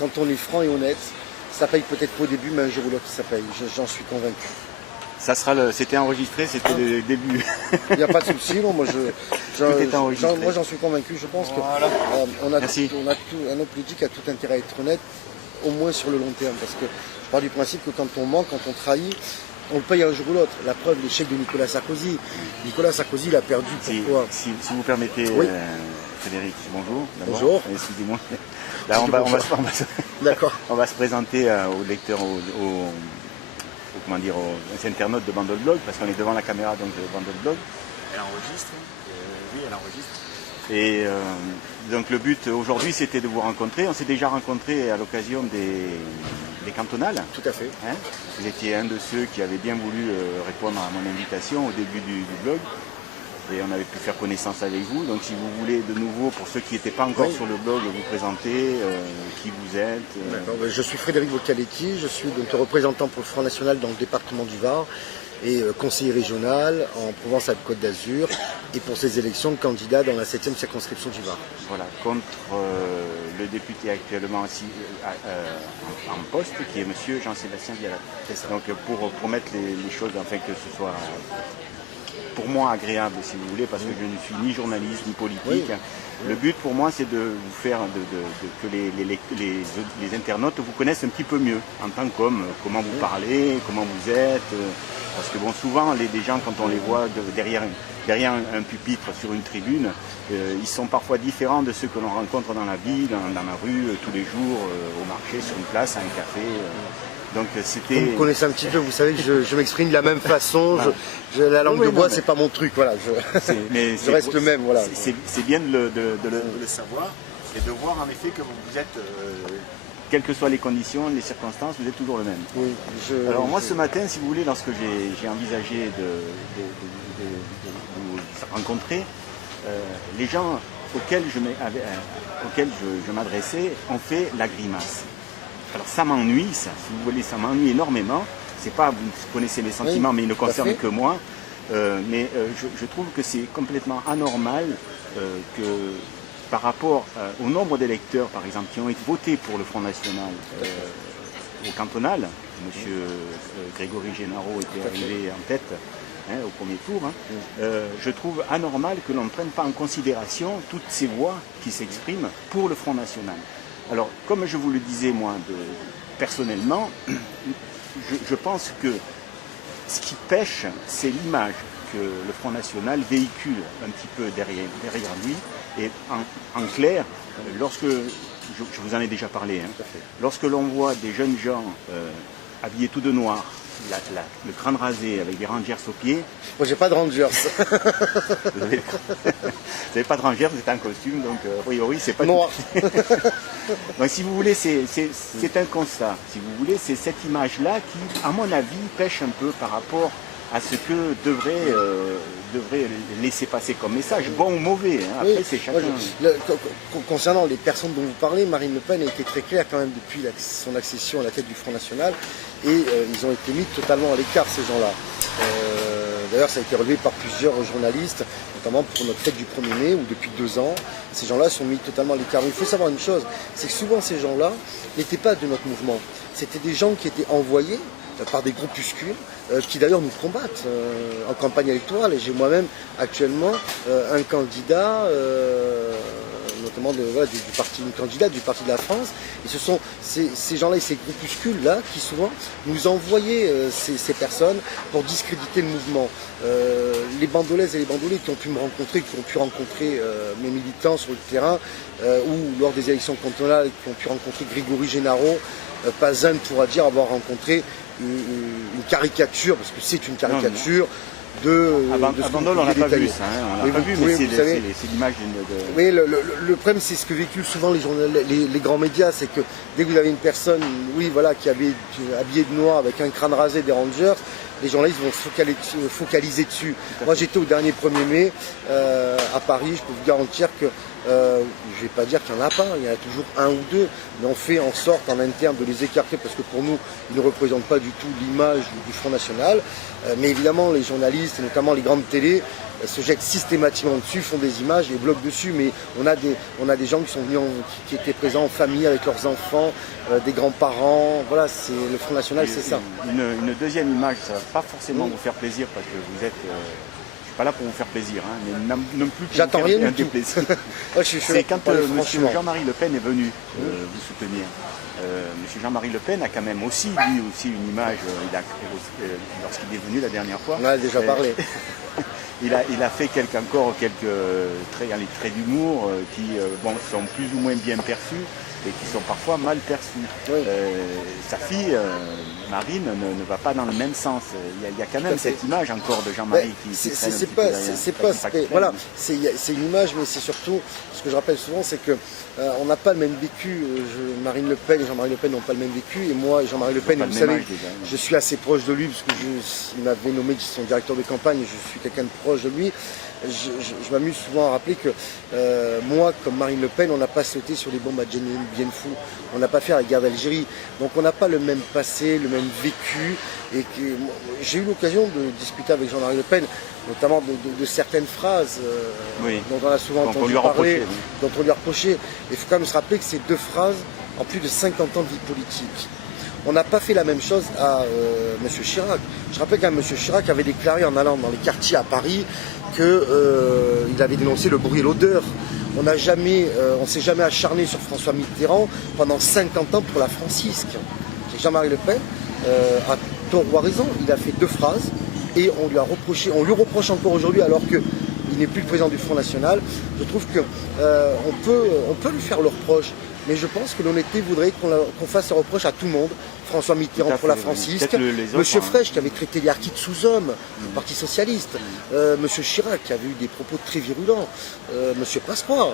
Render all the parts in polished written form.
quand on est franc et honnête, ça paye peut-être pas au début, mais un jour ou l'autre, ça paye. J'en suis convaincu. Ça sera c'était enregistré, c'était le début. Il n'y a pas de souci, non, moi moi j'en suis convaincu. Je pense voilà. on a un homme politique a tout intérêt à être honnête, au moins sur le long terme, parce que je pars du principe que quand on ment, quand on trahit, on le paye un jour ou l'autre. La preuve, l'échec de Nicolas Sarkozy. Nicolas Sarkozy, il a perdu pourquoi si vous permettez, oui. Frédéric, bonjour. Bonjour. Excusez-moi. Là, on va se présenter aux lecteurs, aux internautes de Bandol Blog, parce qu'on est devant la caméra donc, de Bandol Blog. Elle enregistre. Oui, elle enregistre. Et donc le but aujourd'hui, c'était de vous rencontrer. On s'est déjà rencontrés à l'occasion des cantonales. Tout à fait. Hein, vous étiez un de ceux qui avait bien voulu répondre à mon invitation au début du blog. Et on avait pu faire connaissance avec vous. Donc si vous voulez de nouveau, pour ceux qui n'étaient pas encore sur le blog, vous présenter, qui vous êtes. D'accord. Je suis Frédéric Vocaletti, je suis donc représentant pour le Front National dans le département du Var et conseiller régional en Provence-Alpes-Côte d'Azur et pour ces élections de candidat dans la 7e circonscription du Var. Voilà, contre le député actuellement en poste qui est monsieur Jean-Sébastien Vialat. Donc pour mettre les choses, afin que ce soit pour moi agréable si vous voulez, parce que je ne suis ni journaliste ni politique. Oui. Le but pour moi c'est de vous faire que les internautes vous connaissent un petit peu mieux en tant qu'homme, comment vous parlez, comment vous êtes, parce que bon souvent les gens quand on les voit derrière un pupitre sur une tribune, ils sont parfois différents de ceux que l'on rencontre dans la vie, dans la rue, tous les jours, au marché, sur une place, à un café. Donc c'était. Vous me connaissez un petit peu, vous savez que je m'exprime de la même façon. La langue de bois, c'est pas mon truc, voilà. Je reste le même, voilà. C'est bien de le savoir et de voir en effet que vous êtes, quelles que soient les conditions, les circonstances, vous êtes toujours le même. Oui, alors moi ce matin, si vous voulez, lorsque j'ai envisagé de vous rencontrer, les gens auxquels je m'adressais ont fait la grimace. Alors ça m'ennuie, si vous voulez, ça m'ennuie énormément. C'est pas, vous connaissez mes sentiments, mais ils ne concernent que moi. Je trouve que c'est complètement anormal que par rapport au nombre d'électeurs, par exemple, qui ont été votés pour le Front National au cantonal, M. Grégory Génaro était arrivé en tête au premier tour, je trouve anormal que l'on ne prenne pas en considération toutes ces voix qui s'expriment pour le Front National. Alors, comme je vous le disais, moi, personnellement, je pense que ce qui pêche, c'est l'image que le Front National véhicule un petit peu derrière lui. Et en clair, lorsque, je vous en ai déjà parlé, lorsque l'on voit des jeunes gens habillés tout de noir, le crâne rasé avec des rangers aux pieds. Moi j'ai pas de rangers. Vous n'avez pas de rangers, vous êtes en costume, donc a priori c'est pas noir. Donc si vous voulez, c'est un constat. Si vous voulez, c'est cette image-là qui, à mon avis, pêche un peu par rapport à ce que devrait laisser passer comme message, bon ou mauvais. Après, oui, c'est chacun. Concernant les personnes dont vous parlez, Marine Le Pen a été très claire quand même depuis son accession à la tête du Front National, et ils ont été mis totalement à l'écart, ces gens-là. D'ailleurs, ça a été relevé par plusieurs journalistes, notamment pour notre fête du 1er mai, où depuis 2 ans, ces gens-là sont mis totalement à l'écart. Il faut savoir une chose, c'est que souvent ces gens-là n'étaient pas de notre mouvement. C'était des gens qui étaient envoyés par des groupuscules qui d'ailleurs nous combattent en campagne électorale. Et j'ai moi-même actuellement un candidat, notamment du parti, une candidate du Parti de la France. Et ce sont ces gens-là et ces groupuscules-là qui souvent nous envoyaient ces personnes pour discréditer le mouvement. Les bandolaises et les bandolais qui ont pu me rencontrer, qui ont pu rencontrer mes militants sur le terrain, ou lors des élections cantonales, qui ont pu rencontrer Grégory Génaro, pas un ne pourra dire avoir rencontré une caricature, parce que c'est une caricature de Bandol, on n'a pas vu ça, on n'a pas vu, mais c'est l'image de... Oui, le problème, c'est ce que véhiculent souvent les grands médias, c'est que dès que vous avez une personne, qui est habillée de noir avec un crâne rasé, des rangers, les journalistes vont se focaliser dessus. Moi j'étais au dernier 1er mai à Paris, je peux vous garantir que, je ne vais pas dire qu'il n'y en a pas, il y en a toujours un ou deux, mais on fait en sorte en interne de les écarter parce que pour nous, ils ne représentent pas du tout l'image du Front National. Mais évidemment, les journalistes, et notamment les grandes télés, se jettent systématiquement dessus, font des images et bloquent dessus. Mais on a des gens qui sont venus, qui étaient présents en famille avec leurs enfants, des grands-parents. Voilà, c'est le Front National, c'est ça. Une deuxième image, ça ne va pas forcément vous faire plaisir parce que vous êtes... je suis pas là pour vous faire plaisir, hein, mais non plus pour J'attends vous rien faire du tout. plaisir. C'est quand M. Jean-Marie Le Pen est venu vous soutenir. M. Jean-Marie Le Pen a quand même aussi, lui aussi, une image, lorsqu'il est venu la dernière fois. On en a déjà parlé. Il a fait quelques traits d'humour qui sont plus ou moins bien perçus et qui sont parfois mal perçus. Oui. Sa fille, Marine, ne va pas dans le même sens. Il y a quand même cette image encore de Jean-Marie qui voilà, c'est une image, mais c'est surtout, ce que je rappelle souvent, c'est que on n'a pas le même vécu. Marine Le Pen et Jean-Marie Le Pen n'ont pas le même vécu, et moi et Jean-Marie Le Pen, vous savez, je suis assez proche de lui, parce qu'il m'avait nommé son directeur de campagne, je suis quelqu'un de proche de lui. Je m'amuse souvent à rappeler que moi, comme Marine Le Pen, on n'a pas sauté sur les bombes à Dien Bien Phu, on n'a pas fait la guerre d'Algérie, donc on n'a pas le même passé, le même vécu, et j'ai eu l'occasion de discuter avec Jean-Marie Le Pen, notamment de certaines phrases dont on a souvent entendu parler, dont on lui a reproché. Il faut quand même se rappeler que ces deux phrases ont plus de 50 ans de vie politique. On n'a pas fait la même chose à M. Chirac. Je rappelle qu'un M. Chirac avait déclaré en allant dans les quartiers à Paris qu'il avait dénoncé le bruit et l'odeur. On ne s'est jamais acharné sur François Mitterrand pendant 50 ans pour la francisque. Jean-Marie Le Pen a tort ou a raison. Il a fait deux phrases et on lui reproche encore aujourd'hui alors qu'il n'est plus le président du Front National. Je trouve qu'on peut lui faire le reproche. Mais je pense que l'honnêteté voudrait qu'on fasse un reproche à tout le monde. François Mitterrand pour la francisque, Monsieur Frêche qui avait traité les harkis de sous-hommes, le Parti Socialiste, Monsieur Chirac qui avait eu des propos très virulents, Monsieur Pasqua,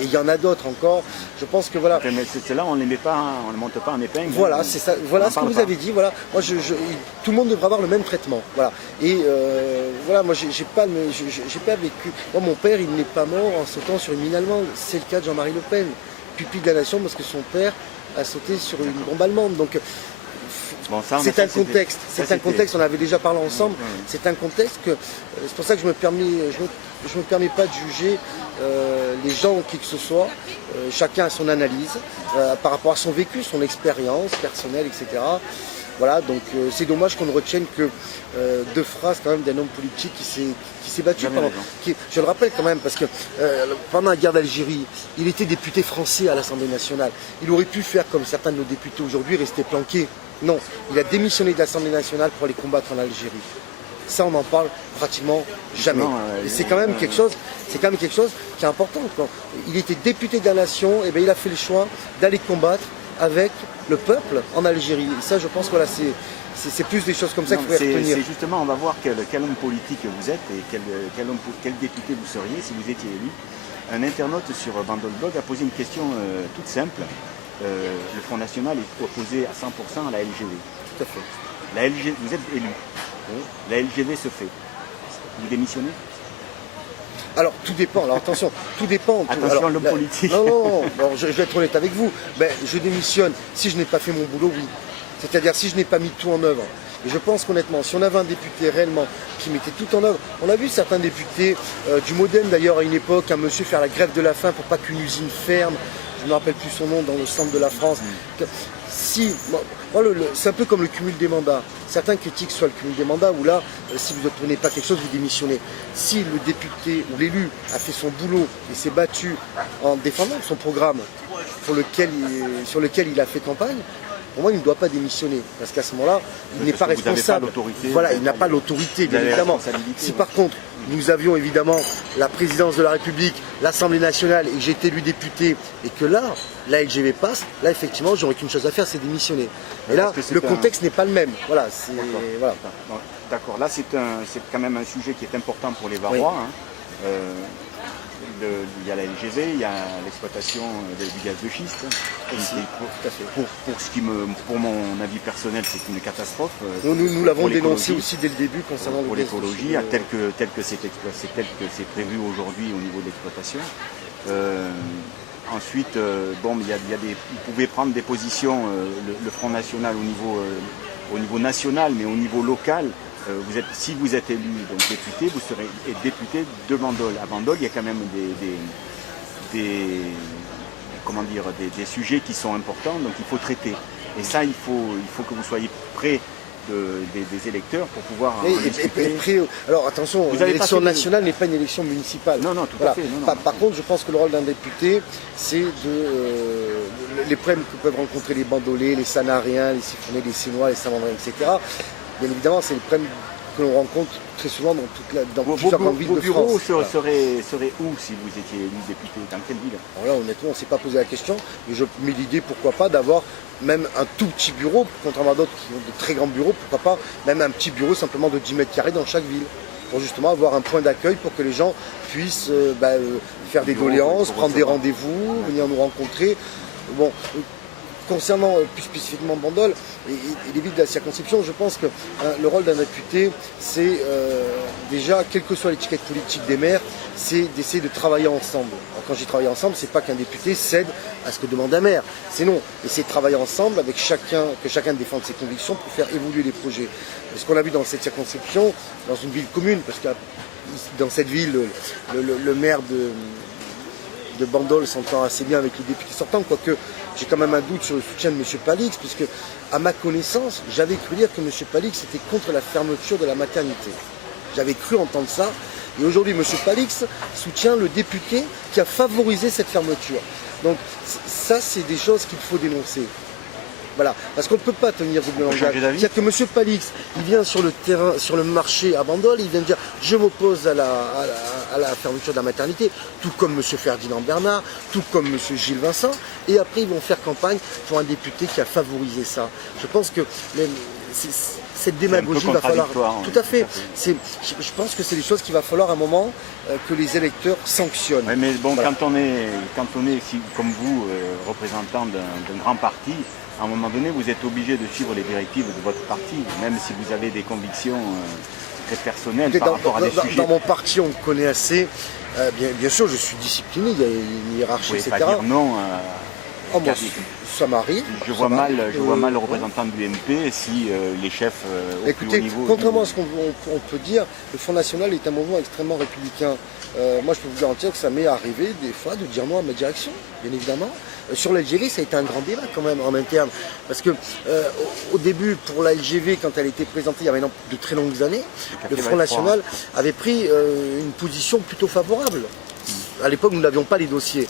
et il y en a d'autres encore. Je pense que voilà. Mais ceux-là, on ne les met pas, on ne monte pas en épingle. Voilà, c'est ça. Voilà ce que vous avez dit. Voilà, moi, tout le monde devrait avoir le même traitement. Voilà. Et voilà, moi, j'ai pas vécu. Moi, mon père, il n'est pas mort en sautant sur une mine allemande. C'est le cas de Jean-Marie Le Pen, pupille de la nation, parce que son père a sauté sur une bombe allemande. Donc c'est un contexte, on avait déjà parlé ensemble, c'est un contexte que c'est pour ça que je me permets pas de juger les gens ou qui que ce soit. Chacun a son analyse par rapport à son vécu, son expérience personnelle, etc. Voilà, donc c'est dommage qu'on ne retienne que deux phrases quand même d'un homme politique qui s'est battu pendant. Je le rappelle quand même, parce que pendant la guerre d'Algérie, il était député français à l'Assemblée nationale. Il aurait pu faire comme certains de nos députés aujourd'hui, rester planqué. Non, il a démissionné de l'Assemblée nationale pour aller combattre en Algérie. Ça, on n'en parle pratiquement jamais. Et c'est quand même quelque chose qui est important. Quand il était député de la nation, et bien il a fait le choix d'aller combattre avec le peuple en Algérie. Et ça, je pense que voilà, c'est plus des choses comme ça qu'il faut retenir. C'est justement, on va voir quel homme politique vous êtes et quel député vous seriez si vous étiez élu. Un internaute sur Bandolblog a posé une question toute simple. Le Front National est opposé à 100% à la LGV. Tout à fait. Vous êtes élu. La LGV se fait. Vous démissionnez? Alors, tout dépend. Alors, attention, tout dépend. Attention, l'homme politique. Non. Alors, je vais être honnête avec vous. Ben, je démissionne si je n'ai pas fait mon boulot, oui. C'est-à-dire si je n'ai pas mis tout en œuvre. Et je pense qu'honnêtement, si on avait un député réellement qui mettait tout en œuvre, on a vu certains députés, du Modem d'ailleurs à une époque, un monsieur faire la grève de la faim pour pas qu'une usine ferme. Je ne me rappelle plus son nom, dans le centre de la France. C'est un peu comme le cumul des mandats. Certains critiquent soit le cumul des mandats, où là, si vous n'obtenez pas quelque chose, vous démissionnez. Si le député ou l'élu a fait son boulot et s'est battu en défendant son programme sur lequel il a fait campagne, pour moi, il ne doit pas démissionner. Parce qu'à ce moment-là, il n'est pas responsable. Voilà, il n'a pas l'autorité, bien évidemment. Si par contre, nous avions évidemment la présidence de la République, l'Assemblée nationale, et que j'ai été élu député, et que là, la LGV passe, là, effectivement, j'aurais qu'une chose à faire, c'est démissionner. Et là, le contexte n'est pas le même. Voilà, voilà. D'accord. Là, c'est quand même un sujet qui est important pour les Varois. Oui. il y a la LGV, il y a l'exploitation du gaz de schiste. Pour mon avis personnel, c'est une catastrophe. Nous l'avons dénoncé aussi dès le début concernant pour l'écologie, tel que c'est prévu aujourd'hui au niveau de l'exploitation. Ensuite, vous pouvez prendre des positions, le Front National au niveau national, mais au niveau local. Si vous êtes élu donc député, vous serez député de Bandol. À Bandol, il y a quand même des sujets qui sont importants, donc il faut traiter. Et ça, il faut que vous soyez près des électeurs pour pouvoir discuter. Alors attention, l'élection nationale n'est pas une élection municipale. Non, tout à fait. Par contre, je pense que le rôle d'un député, c'est les problèmes que peuvent rencontrer les Bandolais, les Sanariens, les Siffonnais, les Sinois, les Samandriens, etc. Bien évidemment, c'est les problèmes que l'on rencontre très souvent dans plusieurs grandes villes de France. Vos bureaux seraient où si vous étiez élu député? Dans quelle ville? Alors là, honnêtement, on ne s'est pas posé la question, mais je mets l'idée, pourquoi pas, d'avoir même un tout petit bureau, contrairement à d'autres qui ont de très grands bureaux, pourquoi pas même un petit bureau simplement de 10 mètres carrés dans chaque ville, pour justement avoir un point d'accueil pour que les gens puissent faire des doléances, prendre des rendez-vous, venir nous rencontrer. Bon. Concernant plus spécifiquement Bandol et les villes de la circonscription, je pense que le rôle d'un député, c'est déjà, quelle que soit l'étiquette politique des maires, c'est d'essayer de travailler ensemble. Alors, quand j'ai travaillé ensemble, c'est pas qu'un député cède à ce que demande un maire. C'est non, essayer de travailler ensemble avec que chacun défende ses convictions pour faire évoluer les projets. Et ce qu'on a vu dans cette circonscription, dans une ville commune, parce que dans cette ville, le maire de Bandol s'entend assez bien avec les députés sortants, quoique j'ai quand même un doute sur le soutien de M. Palix, puisque, à ma connaissance, j'avais cru lire que M. Palix était contre la fermeture de la maternité. J'avais cru entendre ça, et aujourd'hui, M. Palix soutient le député qui a favorisé cette fermeture. Donc, ça, c'est des choses qu'il faut dénoncer. Voilà, parce qu'on ne peut pas tenir double langage. C'est-à-dire que M. Palix, il vient sur le terrain, sur le marché à Bandol, il vient dire je m'oppose à la fermeture de la maternité, tout comme M. Ferdinand Bernard, tout comme M. Gilles Vincent, et après ils vont faire campagne pour un député qui a favorisé ça. Je pense que cette démagogie va falloir. Tout à fait. Je pense que c'est des choses qu'il va falloir à un moment que les électeurs sanctionnent. Oui, mais bon, voilà. quand on est comme vous, représentant d'un grand parti, à un moment donné, vous êtes obligé de suivre les directives de votre parti, même si vous avez des convictions très personnelles par rapport à des sujets. Dans mon parti, on me connaît assez. Bien sûr, je suis discipliné, il y a une hiérarchie, etc. Vous pouvez pas dire non. Ça m'arrive. Je vois mal le représentant de l'UMP si les chefs au plus haut niveau... Contrairement à ce qu'on peut dire, le Front National est un mouvement extrêmement républicain. Moi, je peux vous garantir que ça m'est arrivé des fois de dire non à ma direction, bien évidemment. Sur la LGV, ça a été un grand débat quand même en interne. Parce que au début, pour la LGV, quand elle a été présentée il y avait de très longues années, le Front National avait pris une position plutôt favorable. À l'époque, nous n'avions pas les dossiers.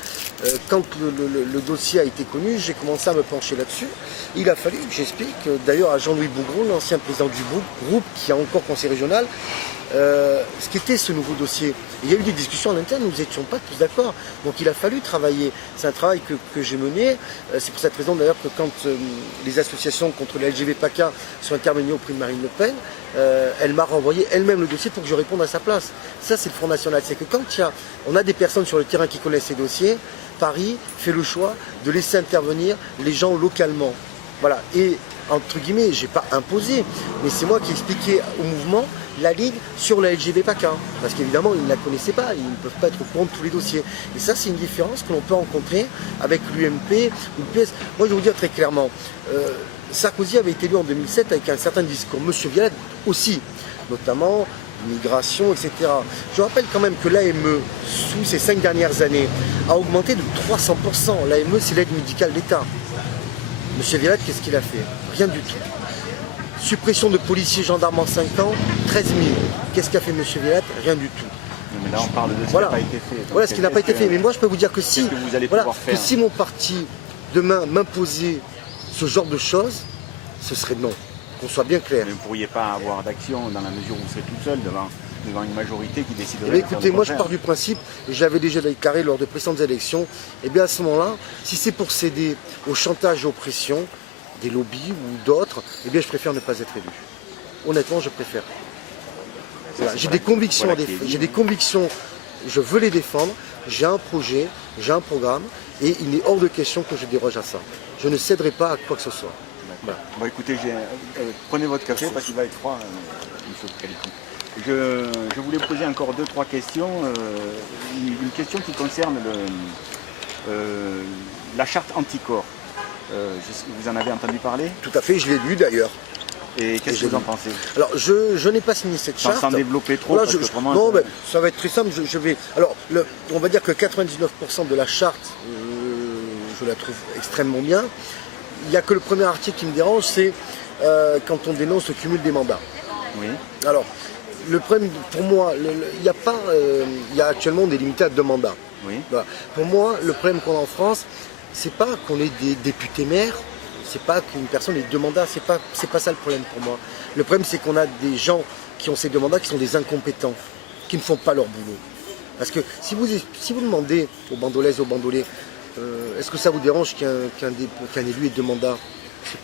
Quand le dossier a été connu, j'ai commencé à me pencher là-dessus. Il a fallu que j'explique, d'ailleurs à Jean-Louis Bougron, l'ancien président du groupe, qui a encore conseil régional, ce qu'était ce nouveau dossier. Il y a eu des discussions en interne, nous n'étions pas tous d'accord. Donc il a fallu travailler. C'est un travail que j'ai mené. C'est pour cette raison d'ailleurs que quand les associations contre la LGV PACA sont intervenues auprès de Marine Le Pen, elle m'a renvoyé elle-même le dossier pour que je réponde à sa place. Ça, c'est le Front National. C'est que quand on a des personnes sur le terrain qui connaissent ces dossiers, Paris fait le choix de laisser intervenir les gens localement. Voilà. Et entre guillemets, je n'ai pas imposé, mais c'est moi qui expliquais au mouvement la ligne sur la LGV PACA. Parce qu'évidemment, ils ne la connaissaient pas, ils ne peuvent pas être au courant de tous les dossiers. Et ça, c'est une différence que l'on peut rencontrer avec l'UMP ou le PS. Moi, je vais vous dire très clairement, Sarkozy avait été élu en 2007 avec un certain discours. Monsieur Vialet aussi, notamment migration, etc. Je rappelle quand même que l'AME, sous ces 5 dernières années, a augmenté de 300%. L'AME, c'est l'aide médicale d'État. Monsieur Vialet, qu'est-ce qu'il a fait? Rien du tout. Suppression de policiers, gendarmes en 5 ans, 13 000. Qu'est-ce qu'a fait M. Vialet? Rien du tout. Mais là, on parle de ce qui n'a pas été fait. Voilà ce qui n'a pas été fait. Mais moi, je peux vous dire que si, que si mon parti, demain, m'imposait ce genre de choses, ce serait non. Qu'on soit bien clair. Mais vous ne pourriez pas avoir d'action dans la mesure où vous serez tout seul devant une majorité qui déciderait. Eh bien, écoutez, moi je pars du principe, et j'avais déjà déclaré lors de précédentes élections, et bien à ce moment-là, si c'est pour céder au chantage et aux pressions, des lobbies ou d'autres, eh bien je préfère ne pas être élu. Honnêtement, je préfère. Voilà. J'ai des convictions, je veux les défendre, j'ai un projet, j'ai un programme, et il est hors de question que je déroge à ça. Je ne céderai pas à quoi que ce soit. Voilà. Bon, écoutez, prenez votre café parce qu'il va être froid, monsieur Qualifi. Je voulais poser encore 2-3 questions. Une question qui concerne la charte anticorps. Vous en avez entendu parler? Tout à fait, je l'ai lu d'ailleurs. Et qu'est-ce que vous en pensez? Alors, je n'ai pas signé cette charte. Sans développer trop, voilà, vraiment, non, mais ça va être très simple. Je vais. Alors, on va dire que 99% de la charte, je la trouve extrêmement bien. Il n'y a que le premier article qui me dérange, c'est quand on dénonce le cumul des mandats. Oui. Alors, le problème, pour moi, il y a pas, il y a actuellement des limités à 2 mandats. Oui. Voilà. Pour moi, le problème qu'on a en France, c'est pas qu'on ait des députés maires. C'est pas qu'une personne ait 2 mandats, c'est pas ça le problème pour moi. Le problème, c'est qu'on a des gens qui ont ces 2 mandats qui sont des incompétents, qui ne font pas leur boulot. Parce que si vous demandez aux bandolaises, aux bandolais, est-ce que ça vous dérange qu'un élu ait 2 mandats?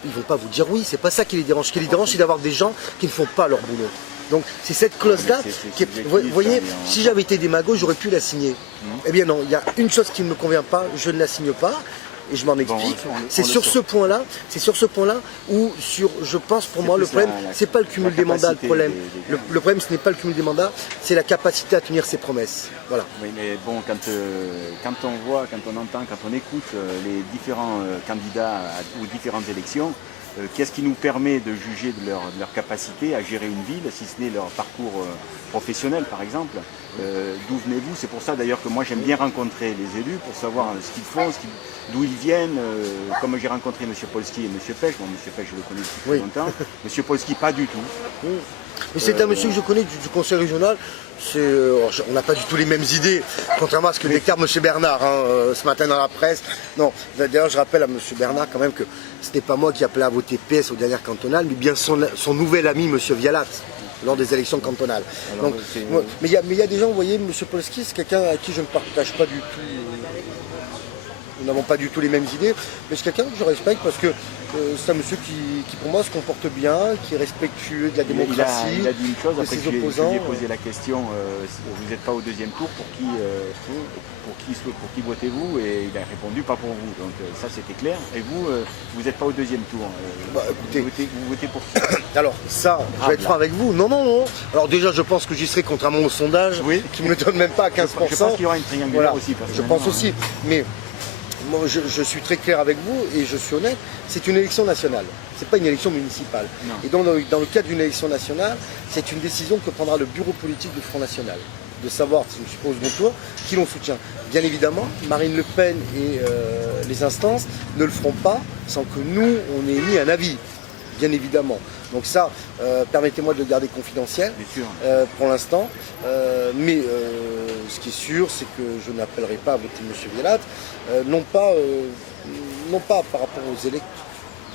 Ils ne vont pas vous dire oui, c'est pas ça qui les dérange. Ce qui les dérange, c'est d'avoir des gens qui ne font pas leur boulot. Donc c'est cette clause-là qui est... Vous voyez, si j'avais été démago, j'aurais pu la signer. Eh bien non, il y a une chose qui ne me convient pas, je ne la signe pas. Et je m'en explique. C'est sur ce point-là où, je pense, pour moi, le problème, c'est pas le cumul des mandats, le problème. Le problème, ce n'est pas le cumul des mandats, c'est la capacité à tenir ses promesses. Voilà. Oui, mais bon, quand on voit, quand on entend, quand on écoute les différents candidats aux différentes élections, qu'est-ce qui nous permet de juger de leur capacité à gérer une ville, si ce n'est leur parcours professionnel, par exemple? D'où venez-vous? C'est pour ça d'ailleurs que moi j'aime bien rencontrer les élus pour savoir ce qu'ils font, d'où ils viennent. Comme j'ai rencontré M. Polski et M. Pech, bon, M. Pech je le connais depuis longtemps, M. Polski pas du tout. Mais c'est un monsieur que je connais du conseil régional. On n'a pas du tout les mêmes idées, contrairement à ce que déclare M. Bernard ce matin dans la presse. Non, d'ailleurs je rappelle à M. Bernard quand même que ce n'est pas moi qui appelais à voter PS aux dernières cantonales, mais bien son nouvel ami M. Vialat, lors des élections cantonales. Alors, donc, mais il y a des gens, vous voyez, M. Polski, c'est quelqu'un à qui je ne partage pas du tout. Nous n'avons pas du tout les mêmes idées, mais c'est quelqu'un que je respecte parce que c'est un monsieur qui, pour moi, se comporte bien, qui est respectueux de la démocratie. Il a dit une chose, après ses je lui opposants. ai posé la question, vous n'êtes pas au 2e tour, pour qui votez-vous? Et il a répondu, pas pour vous. Donc ça c'était clair. Et vous, vous n'êtes pas au 2e tour. Écoutez, vous votez pour qui? Alors ça, je vais être franc avec vous. Non. Alors déjà, je pense que j'y serai contrairement au sondage, qui ne me donne même pas à 15%. Je pense qu'il y aura une triangulaire aussi. Je pense aussi. Mais moi, je suis très clair avec vous et je suis honnête, c'est une élection nationale, c'est pas une élection municipale. Non. Et dans le cadre d'une élection nationale, c'est une décision que prendra le bureau politique du Front National, de savoir, je suppose, bon tour, qui l'on soutient. Bien évidemment, Marine Le Pen et les instances ne le feront pas sans que nous, on ait mis un avis, bien évidemment. Donc ça, permettez-moi de le garder confidentiel pour l'instant. Mais ce qui est sûr, c'est que je n'appellerai pas à voter M. Vialat, non pas par rapport aux électeurs.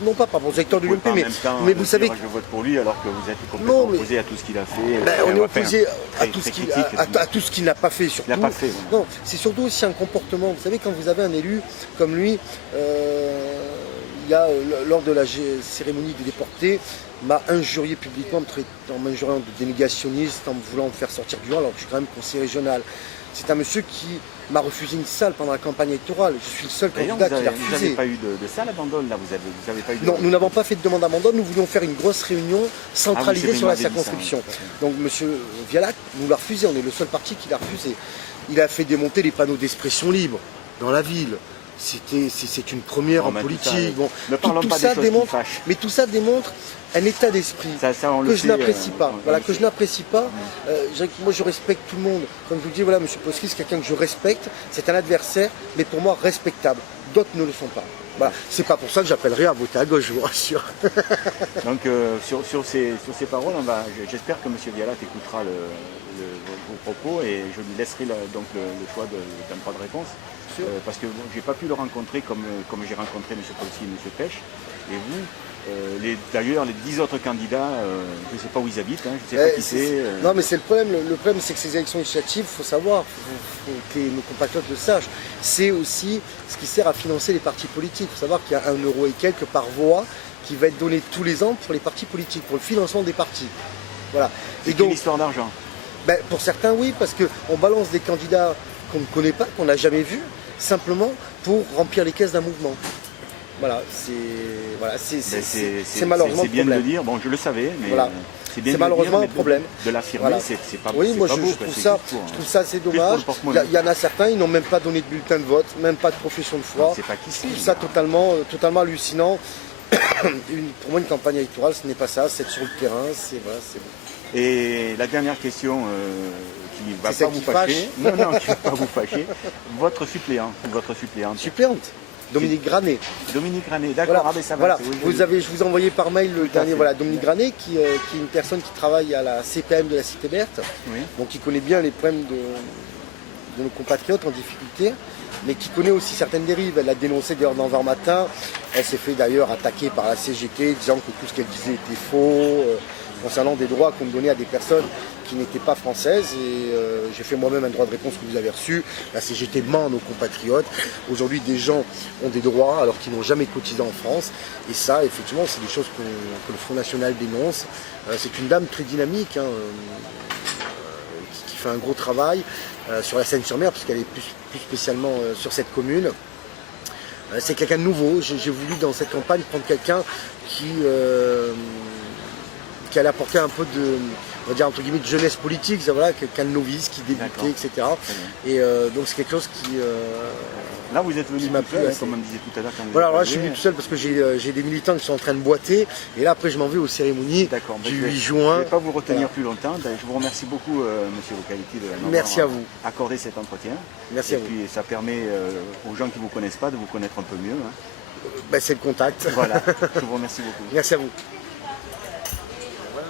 Non pas par rapport aux électeurs de l'UMP, mais vous savez... Je vote pour lui alors que vous êtes complètement opposé à tout ce qu'il a fait. On est opposé à tout ce qu'il n'a pas fait, surtout. Il n'a pas fait. Non, c'est surtout aussi un comportement. Vous savez, quand vous avez un élu comme lui, il y a, lors de la cérémonie des déportés, m'a injurié publiquement en m'injuriant de dénégationniste, en voulant me faire sortir du rang alors que je suis quand même conseiller régional. C'est un monsieur qui m'a refusé une salle pendant la campagne électorale. Je suis le seul candidat qui l'a refusé. Vous n'avez pas eu de salle à Bandol, là? Vous avez pas eu de... Non, nous n'avons pas fait de demande à Bandol. Nous voulions faire une grosse réunion centralisée sur la circonscription. Donc M. Vialat nous l'a refusé. On est le seul parti qui l'a refusé. Il a fait démonter les panneaux d'expression libre dans la ville. C'est une première en politique. Mais tout ça démontre un état d'esprit que je n'apprécie pas. Voilà, que je n'apprécie pas. Moi, je respecte tout le monde. Comme je vous dis, voilà, M. Polski, c'est quelqu'un que je respecte. C'est un adversaire, mais pour moi respectable. D'autres ne le sont pas. Voilà. C'est pas pour ça que j'appellerai à voter à gauche, je vous rassure. Donc, sur ces paroles, j'espère que M. Vialat écoutera vos propos et je lui laisserai donc le choix d'un droit de réponse. Parce que bon, je n'ai pas pu le rencontrer comme j'ai rencontré M. Polski et M. Pech. Et vous, d'ailleurs, les 10 autres candidats, je ne sais pas où ils habitent, je ne sais pas qui c'est. Non, mais c'est le problème. Le problème, c'est que ces élections législatives, il faut savoir, que nos compatriotes le sachent, c'est aussi ce qui sert à financer les partis politiques. Il faut savoir qu'il y a 1 euro et quelques par voix qui va être donné tous les ans pour les partis politiques, pour le financement des partis. Voilà. C'est une histoire d'argent. Pour certains, oui, parce qu'on balance des candidats qu'on ne connaît pas, qu'on n'a jamais vus, simplement pour remplir les caisses d'un mouvement. Voilà, c'est malheureusement c'est bien de le dire, bon je le savais, mais voilà. C'est malheureusement un problème. De l'affirmer, voilà. C'est pas oui, moi pas je beau, trouve ça assez dommage. Il y en a certains, ils n'ont même pas donné de bulletin de vote, même pas de profession de foi. C'est pas qui c'est. Je trouve ça totalement hallucinant. Pour moi, une campagne électorale, ce n'est pas ça, c'est être sur le terrain, c'est bon. Et la dernière question qui ne va pas vous fâcher, qui va pas vous fâcher, votre suppléante. Suppléante. Dominique Granet. Dominique Granet, d'accord. Voilà. Ça va, je vous ai envoyé par mail le dernier. Voilà, Dominique Granet, qui est une personne qui travaille à la CPM de la Cité Verte, donc qui connaît bien les problèmes de nos compatriotes en difficulté, mais qui connaît aussi certaines dérives. Elle l'a dénoncé d'ailleurs dans Var Matin. Elle s'est fait d'ailleurs attaquer par la CGT, disant que tout ce qu'elle disait était faux, concernant des droits qu'on donnait à des personnes qui n'étaient pas françaises. Et j'ai fait moi-même un droit de réponse que vous avez reçu. La CGT ment à nos compatriotes. Aujourd'hui, des gens ont des droits alors qu'ils n'ont jamais cotisé en France. Et ça, effectivement, c'est des choses que le Front National dénonce. C'est une dame très dynamique, qui fait un gros travail sur la Seine-sur-Mer, puisqu'elle est plus spécialement sur cette commune. C'est quelqu'un de nouveau. J'ai voulu dans cette campagne prendre quelqu'un qui allait apporter un peu de, on va dire entre guillemets, de jeunesse politique, voilà, quelqu'un de novice qui débutait, etc. Et donc c'est quelque chose qui là vous êtes venu m'a plu, comme on disait tout à l'heure. Voilà, alors là je suis venu tout seul parce que j'ai des militants qui sont en train de boiter, et là après je m'en vais aux cérémonies du 8 juin. Je ne vais pas vous retenir plus longtemps. Je vous remercie beaucoup, Monsieur Vocality, de m'avoir accordé cet entretien. Merci à vous. Et puis ça permet aux gens qui ne vous connaissent pas de vous connaître un peu mieux. C'est le contact. Voilà, je vous remercie beaucoup. Merci à vous.